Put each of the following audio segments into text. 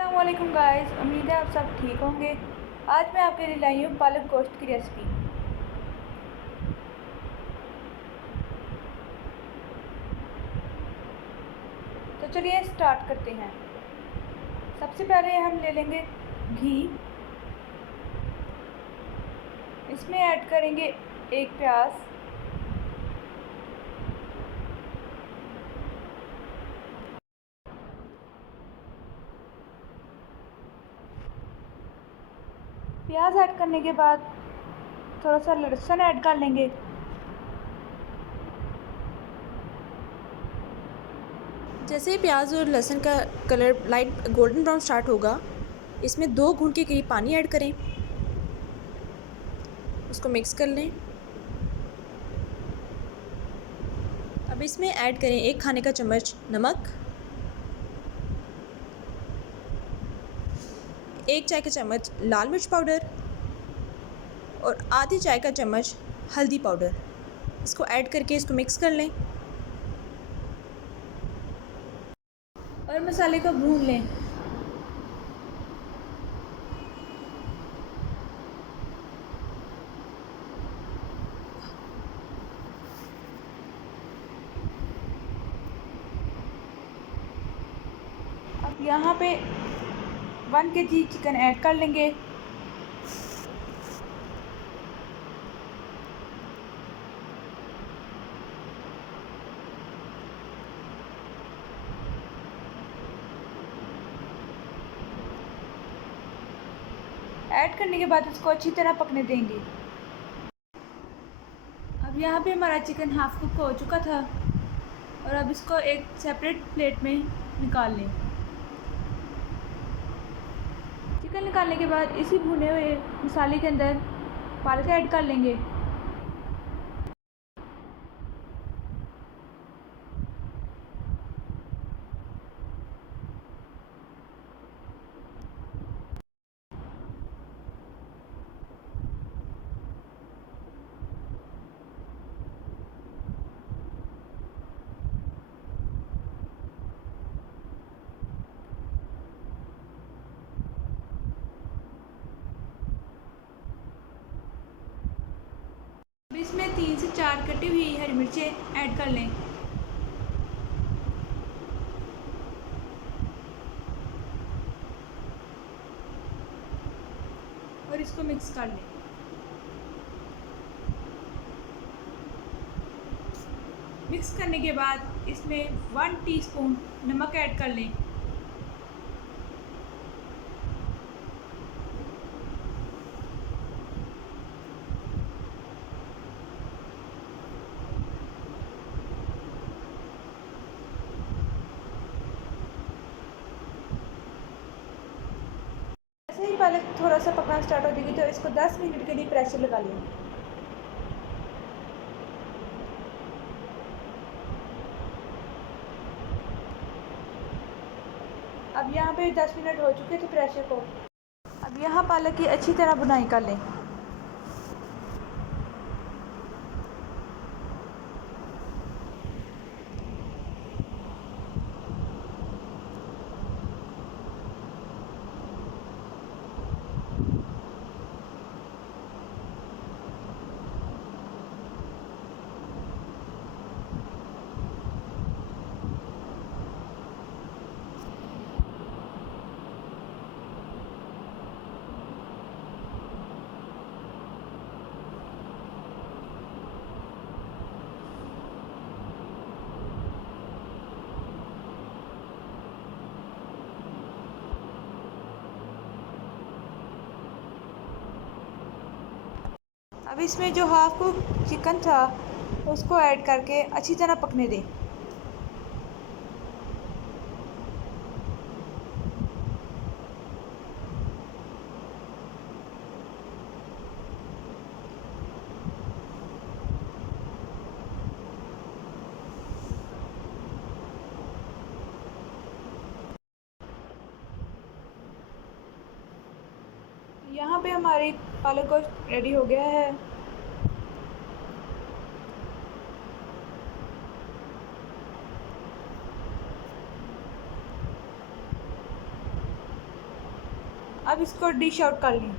अस्सलामुअलैकुम गाइस, उम्मीद है आप सब ठीक होंगे। आज मैं आपके लिए लाई हूँ पालक गोश्त की रेसिपी। तो चलिए स्टार्ट करते हैं। सबसे पहले हम ले लेंगे घी। इसमें ऐड करेंगे एक प्याज, प्याज ऐड करने के बाद थोड़ा सा लहसुन ऐड कर लेंगे। जैसे ही प्याज और लहसुन का colour light golden brown start होगा, इसमें 2 घूंट के करीब पानी ऐड करें। उसको मिक्स कर लें। अब इसमें ऐड करें 1 खाने का चम्मच नमक, 1 चाय का चम्मच लाल मिर्च पाउडर और आधी चाय का चम्मच हल्दी पाउडर। इसको ऐड करके इसको मिक्स कर लें और मसाले को भून लें। अब यहाँ पे 1 kg चिकन ऐड कर लेंगे। ऐड करने के बाद उसको अच्छी तरह पकने देंगे। अब यहाँ पे हमारा चिकन हाफ कुक हो चुका था और अब इसको एक सेपरेट प्लेट में निकाल लें। चिकन निकालने के बाद इसी भुने हुए मसाले के अंदर पालक ऐड कर लेंगे। अब इसमें 3 से 4 कटी हुई हरी मिर्चें ऐड कर लें। और इसको मिक्स कर लें। मिक्स करने के बाद इसमें 1 टीस्पून नमक ऐड कर लें। ऐसे ही पालक थोड़ा सा पकना स्टार्ट हो जाएगी तो इसको 10 मिनट के लिए प्रेशर लगा लें। अब यहाँ पे 10 मिनट हो चुके थे प्रेशर को। अब यहाँ पालक की अच्छी तरह बुनाई कर लें। अब इसमें जो हाफ कुक चिकन था उसको ऐड करके अच्छी तरह पकने दें। यहाँ पे हमारी पालक गोश्त रेडी हो गया है। अब इसको डिश आउट कर लें।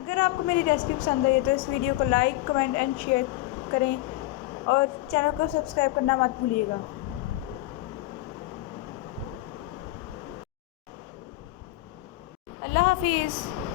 अगर आपको मेरी रेसिपी पसंद आई है तो इस वीडियो को लाइक, कमेंट एंड शेयर करें और चैनल को सब्सक्राइब करना मत भूलिएगा। अल्लाह हाफिज़।